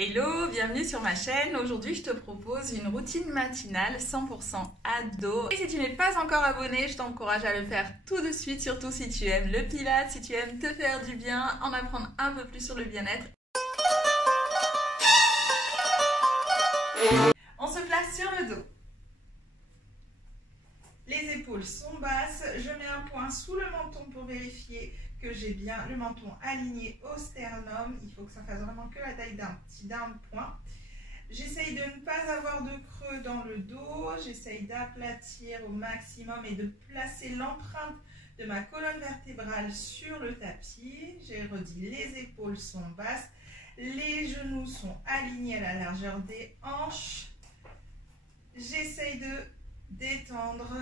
Hello, bienvenue sur ma chaîne. Aujourd'hui, je te propose une routine matinale 100% ado. Et si tu n'es pas encore abonné, je t'encourage à le faire tout de suite, surtout si tu aimes le pilates, si tu aimes te faire du bien, en apprendre un peu plus sur le bien-être. On se place sur le dos. Les épaules sont basses. Je mets un point sous le menton pour vérifier que j'ai bien le menton aligné au sternum. Il faut que ça fasse vraiment que la taille d'un point. J'essaye de ne pas avoir de creux dans le dos. J'essaye d'aplatir au maximum et de placer l'empreinte de ma colonne vertébrale sur le tapis. J'ai redit, les épaules sont basses. Les genoux sont alignés à la largeur des hanches. J'essaye de détendre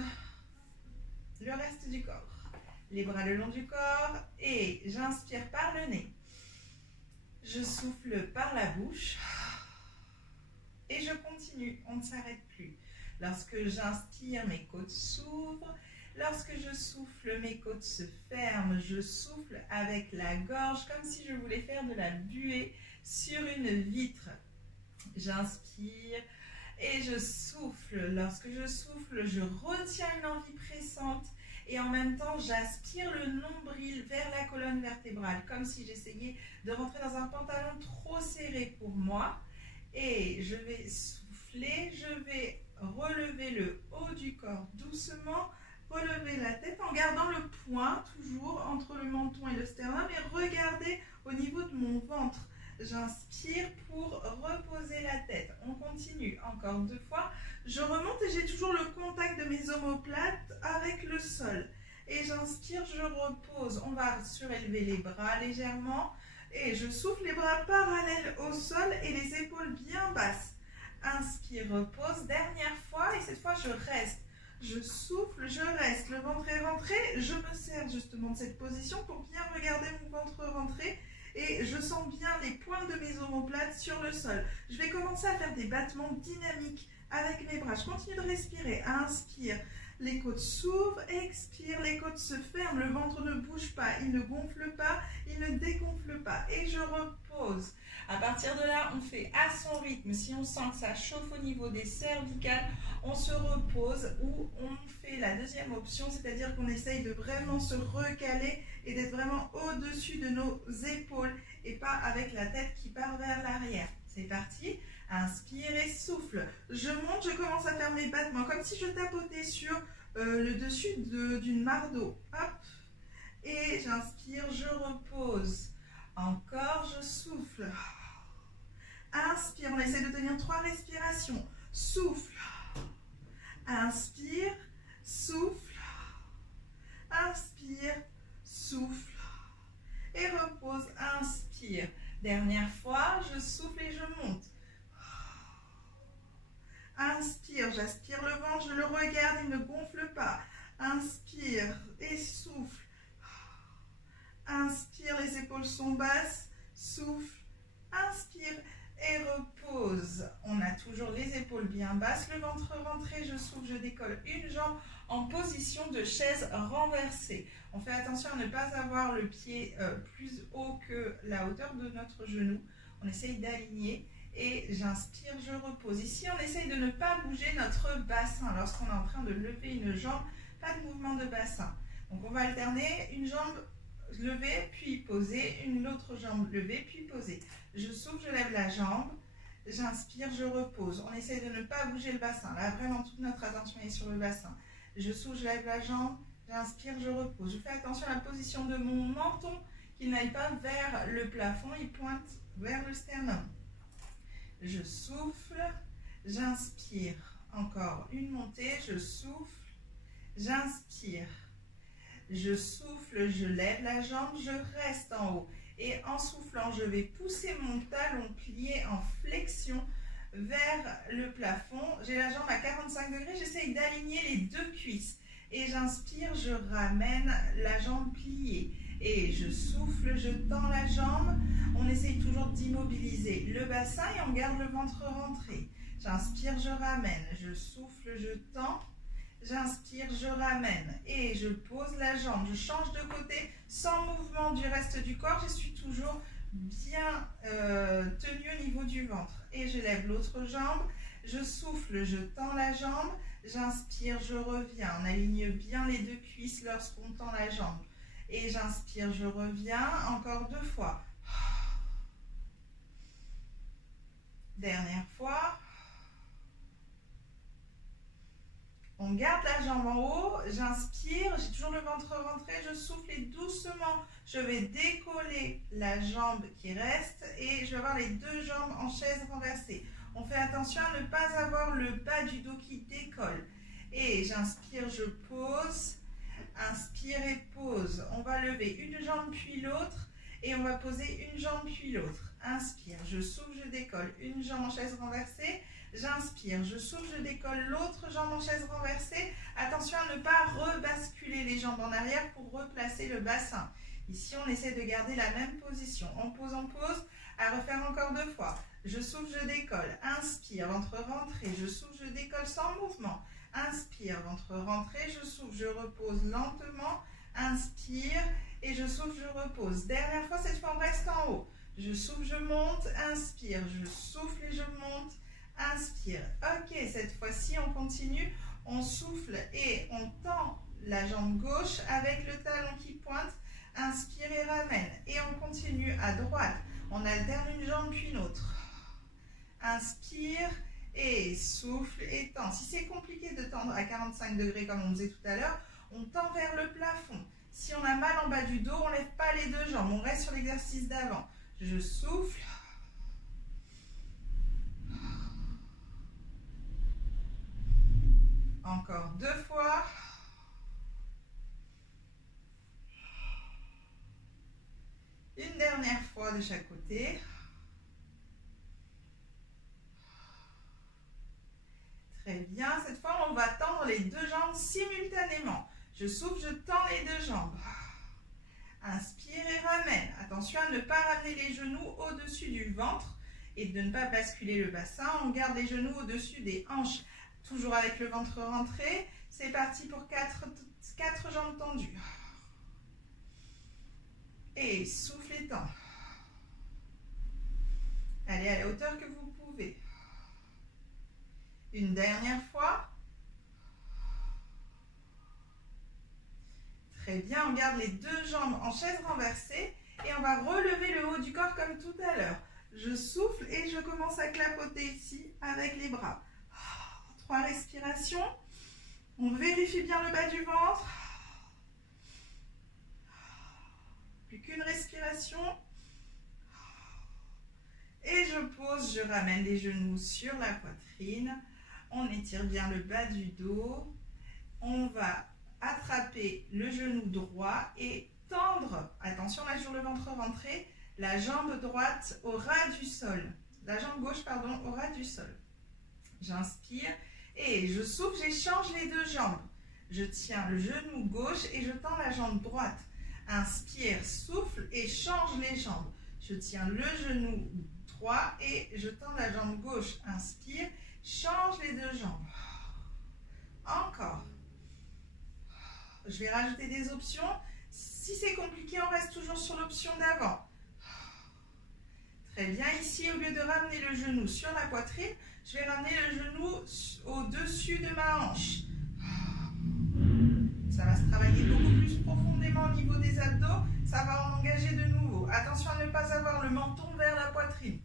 le reste du corps. Les bras le long du corps et j'inspire par le nez. Je souffle par la bouche et je continue, on ne s'arrête plus. Lorsque j'inspire, mes côtes s'ouvrent. Lorsque je souffle, mes côtes se ferment. Je souffle avec la gorge comme si je voulais faire de la buée sur une vitre. J'inspire et je souffle. Lorsque je souffle, je retiens une envie pressante. Et en même temps, j'aspire le nombril vers la colonne vertébrale, comme si j'essayais de rentrer dans un pantalon trop serré pour moi. Et je vais souffler, je vais relever le haut du corps doucement, relever la tête en gardant le point toujours entre le menton et le sternum et regarder au niveau de mon ventre. J'inspire pour reposer la tête. On continue encore 2 fois. Je remonte et j'ai toujours le contact de mes omoplates avec le sol. Et j'inspire, je repose. On va surélever les bras légèrement. Et je souffle les bras parallèles au sol et les épaules bien basses. Inspire, repose. Dernière fois et cette fois je reste. Je souffle, je reste. Le ventre est rentré. Je me sers justement de cette position pour bien regarder mon ventre rentré. Et je sens bien les pointes de mes omoplates sur le sol. Je vais commencer à faire des battements dynamiques avec mes bras. Je continue de respirer. Inspire, les côtes s'ouvrent. Expire, les côtes se ferment. Le ventre ne bouge pas, il ne gonfle pas, il ne dégonfle pas. Et je repose. À partir de là, on fait à son rythme. Si on sent que ça chauffe au niveau des cervicales, on se repose ou on fait la deuxième option, c'est-à-dire qu'on essaye de vraiment se recaler et d'être vraiment au-dessus de nos épaules et pas avec la tête qui part vers l'arrière. C'est parti. Inspire et souffle. Je monte, je commence à faire mes battements comme si je tapotais sur le dessus d'une mare d'eau. Hop. Et j'inspire, je repose. Encore, je souffle. Inspire, on essaie de tenir 3 respirations. Souffle. Inspire, souffle. Inspire, souffle. Et repose, inspire. Dernière fois, je souffle et je monte. Inspire, j'aspire le ventre, je le regarde, il ne gonfle pas. Inspire et souffle. Inspire, les épaules sont basses. Souffle, inspire et repose. On a toujours les épaules bien basses, le ventre rentré, je souffle, je décolle une jambe en position de chaise renversée. On fait attention à ne pas avoir le pied plus haut que la hauteur de notre genou. On essaye d'aligner et j'inspire, je repose. Ici, on essaye de ne pas bouger notre bassin lorsqu'on est en train de lever une jambe, pas de mouvement de bassin. Donc on va alterner une jambe levée puis posée, une autre jambe levée puis posée. Je souffle, je lève la jambe, j'inspire, je repose. On essaye de ne pas bouger le bassin. Là, vraiment, toute notre attention est sur le bassin. Je souffle, je lève la jambe, j'inspire, je repose. Je fais attention à la position de mon menton, qu'il n'aille pas vers le plafond, il pointe vers le sternum. Je souffle, j'inspire. Encore une montée, je souffle, j'inspire. Je souffle, je lève la jambe, je reste en haut. Et en soufflant, je vais pousser mon talon plié en flexion vers le plafond. J'ai la jambe à 45 degrés, j'essaye d'aligner les 2 cuisses. Et j'inspire, je ramène la jambe pliée. Et je souffle, je tends la jambe. On essaye toujours d'immobiliser le bassin et on garde le ventre rentré. J'inspire, je ramène. Je souffle, je tends. J'inspire, je ramène et je pose la jambe. Je change de côté sans mouvement du reste du corps. Je suis toujours bien tenu au niveau du ventre. Et je lève l'autre jambe, je souffle, je tends la jambe, j'inspire, je reviens. On aligne bien les deux cuisses lorsqu'on tend la jambe. Et j'inspire, je reviens, encore 2 fois. Dernière fois. On garde la jambe en haut, j'inspire, j'ai toujours le ventre rentré, je souffle et doucement, je vais décoller la jambe qui reste et je vais avoir les 2 jambes en chaise renversée. On fait attention à ne pas avoir le bas du dos qui décolle. Et j'inspire, je pose, inspire et pose. On va lever une jambe puis l'autre et on va poser une jambe puis l'autre. Inspire, je souffle, je décolle, une jambe en chaise renversée. J'inspire, je souffle, je décolle l'autre jambe en chaise renversée. Attention à ne pas rebasculer les jambes en arrière pour replacer le bassin. Ici, on essaie de garder la même position. On pose, à refaire encore 2 fois. Je souffle, je décolle. Inspire, ventre rentré. Je souffle, je décolle sans mouvement. Inspire, ventre rentré. Je souffle, je repose lentement. Inspire et je souffle, je repose. Dernière fois, cette fois, on reste en haut. Je souffle, je monte. Inspire, je souffle et je monte. Inspire. Ok, cette fois-ci, on continue. On souffle et on tend la jambe gauche avec le talon qui pointe. Inspire et ramène. Et on continue à droite. On alterne une jambe puis une autre. Inspire et souffle et tend. Si c'est compliqué de tendre à 45 degrés comme on faisait tout à l'heure, on tend vers le plafond. Si on a mal en bas du dos, on ne lève pas les 2 jambes. On reste sur l'exercice d'avant. Je souffle. Encore 2 fois. Une dernière fois de chaque côté. Très bien. Cette fois, on va tendre les 2 jambes simultanément. Je souffle, je tends les 2 jambes. Inspire et ramène. Attention à ne pas ramener les genoux au-dessus du ventre et de ne pas basculer le bassin. On garde les genoux au-dessus des hanches. Toujours avec le ventre rentré. C'est parti pour 4 jambes tendues. Et souffle et tend. Allez à la hauteur que vous pouvez. Une dernière fois. Très bien, on garde les 2 jambes en chaise renversée et on va relever le haut du corps comme tout à l'heure. Je souffle et je commence à clapoter ici avec les bras. 3 respirations. On vérifie bien le bas du ventre. Plus qu'une respiration. Et je pose, je ramène les genoux sur la poitrine. On étire bien le bas du dos. On va attraper le genou droit et tendre, attention là sur le ventre rentré, la jambe droite au ras du sol. La jambe gauche, pardon, au ras du sol. J'inspire et je souffle, j'échange les 2 jambes. Je tiens le genou gauche et je tends la jambe droite. Inspire, souffle et change les jambes. Je tiens le genou droit et je tends la jambe gauche. Inspire, change les 2 jambes. Encore. Je vais rajouter des options. Si c'est compliqué, on reste toujours sur l'option d'avant. Très bien. Ici, au lieu de ramener le genou sur la poitrine, je vais ramener le genou au-dessus de ma hanche. Ça va se travailler beaucoup plus profondément au niveau des abdos. Ça va en engager de nouveau. Attention à ne pas avoir le menton vers la poitrine.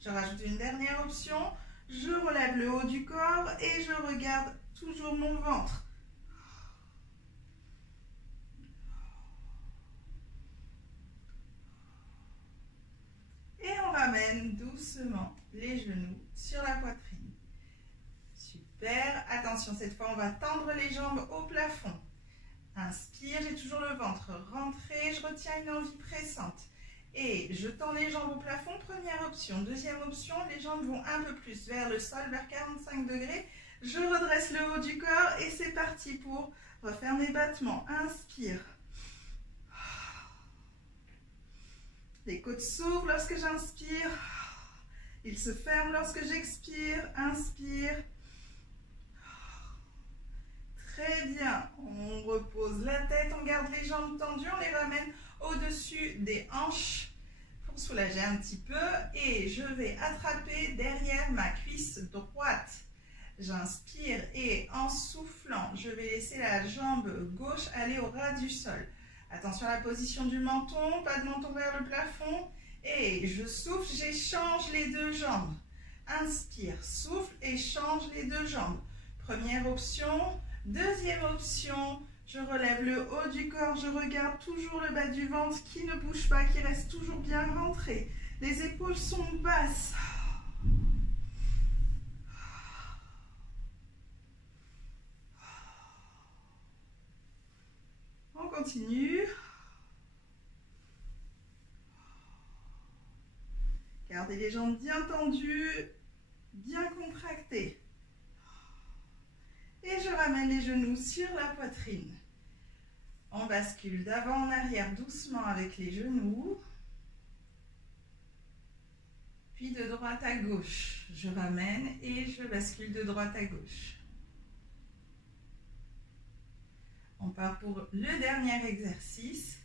Je rajoute une dernière option. Je relève le haut du corps et je regarde toujours mon ventre. Et on ramène doucement les genoux sur la poitrine. Super. Attention, cette fois, on va tendre les jambes au plafond. Inspire, j'ai toujours le ventre rentré. Je retiens une envie pressante. Et je tends les jambes au plafond, première option. Deuxième option, les jambes vont un peu plus vers le sol, vers 45 degrés. Je redresse le haut du corps et c'est parti pour refaire mes battements. Inspire. Les côtes s'ouvrent lorsque j'inspire. Ils se ferment lorsque j'expire. Inspire. Très bien. On repose la tête, on garde les jambes tendues, on les ramène au-dessus des hanches pour soulager un petit peu. Et je vais attraper derrière ma cuisse droite. J'inspire et en soufflant, je vais laisser la jambe gauche aller au ras du sol. Attention à la position du menton, pas de menton vers le plafond. Et je souffle, j'échange les deux jambes. Inspire, souffle, échange les deux jambes. Première option. Deuxième option, je relève le haut du corps, je regarde toujours le bas du ventre qui ne bouge pas, qui reste toujours bien rentré. Les épaules sont basses. On continue. Gardez les jambes bien tendues, bien contractées. Et je ramène les genoux sur la poitrine. On bascule d'avant en arrière doucement avec les genoux. Puis de droite à gauche. Je ramène et je bascule de droite à gauche. On part pour le dernier exercice.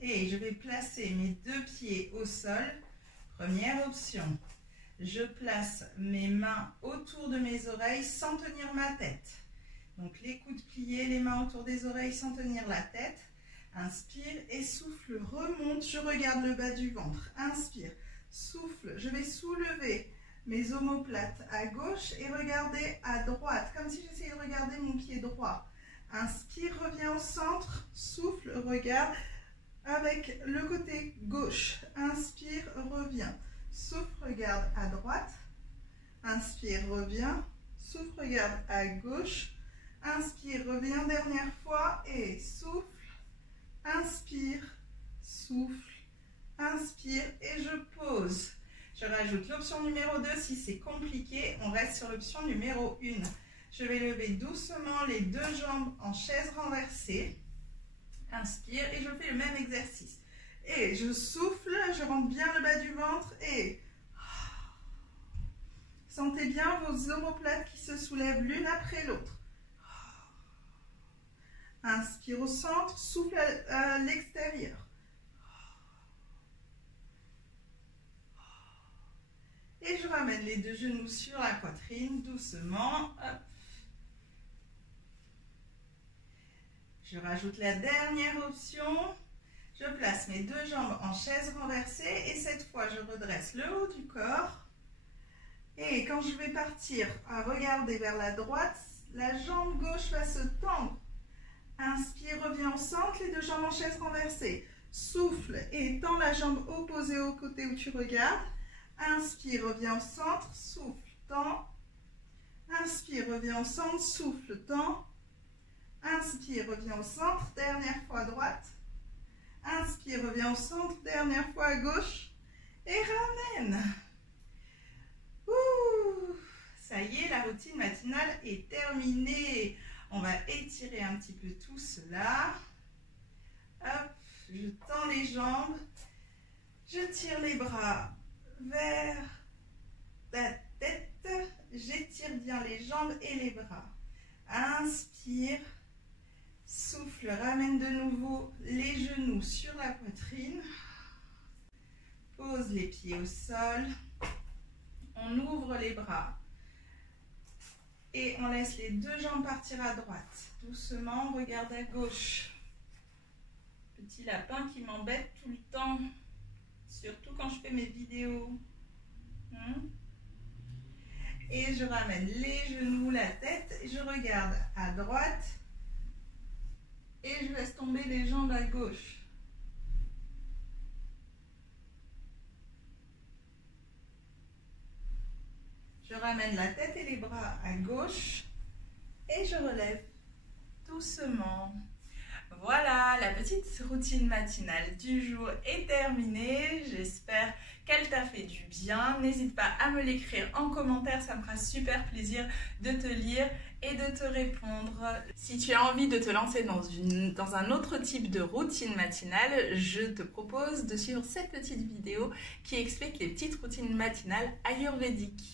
Et je vais placer mes deux pieds au sol. Première option. Je place mes mains autour de mes oreilles sans tenir ma tête. Donc les coudes pliés, les mains autour des oreilles sans tenir la tête. Inspire et souffle, remonte, je regarde le bas du ventre. Inspire, souffle, je vais soulever mes omoplates à gauche et regarder à droite, comme si j'essayais de regarder mon pied droit. Inspire, reviens au centre, souffle, regarde avec le côté gauche. Inspire, reviens. Souffle, regarde à droite. Inspire, reviens. Souffle, regarde à gauche. Inspire, reviens dernière fois et souffle. Inspire, souffle, inspire et je pose. Je rajoute l'option numéro 2 si c'est compliqué. On reste sur l'option numéro 1. Je vais lever doucement les deux jambes en chaise renversée. Inspire et je fais le même exercice. Et je souffle, je rentre bien le bas du ventre et sentez bien vos omoplates qui se soulèvent l'une après l'autre. Inspire au centre, souffle à l'extérieur. Et je ramène les deux genoux sur la poitrine, doucement. Hop. Je rajoute la dernière option. Je place mes deux jambes en chaise renversée et cette fois je redresse le haut du corps. Et quand je vais partir à regarder vers la droite, la jambe gauche va se tendre. Inspire, reviens au centre, les deux jambes en chaise renversée. Souffle et tends la jambe opposée au côté où tu regardes. Inspire, reviens au centre, souffle, tends. Inspire, reviens au centre, souffle, tends. Inspire, reviens au centre, dernière fois à droite. Inspire, reviens au centre, dernière fois à gauche. Et ramène. Ouh, ça y est, la routine matinale est terminée. On va étirer un petit peu tout cela. Hop, je tends les jambes. Je tire les bras vers la tête. J'étire bien les jambes et les bras. Inspire. Souffle, ramène de nouveau les genoux sur la poitrine. Pose les pieds au sol. On ouvre les bras. Et on laisse les deux jambes partir à droite. Doucement, on regarde à gauche. Petit lapin qui m'embête tout le temps. Surtout quand je fais mes vidéos. Et je ramène les genoux, la tête. Et je regarde à droite. Et je laisse tomber les jambes à gauche. Je ramène la tête et les bras à gauche et je relève doucement. Voilà, la petite routine matinale du jour est terminée. J'espère qu'elle t'a fait du bien. N'hésite pas à me l'écrire en commentaire, ça me fera super plaisir de te lire et de te répondre. Si tu as envie de te lancer dans un autre type de routine matinale, je te propose de suivre cette petite vidéo qui explique les petites routines matinales ayurvédiques.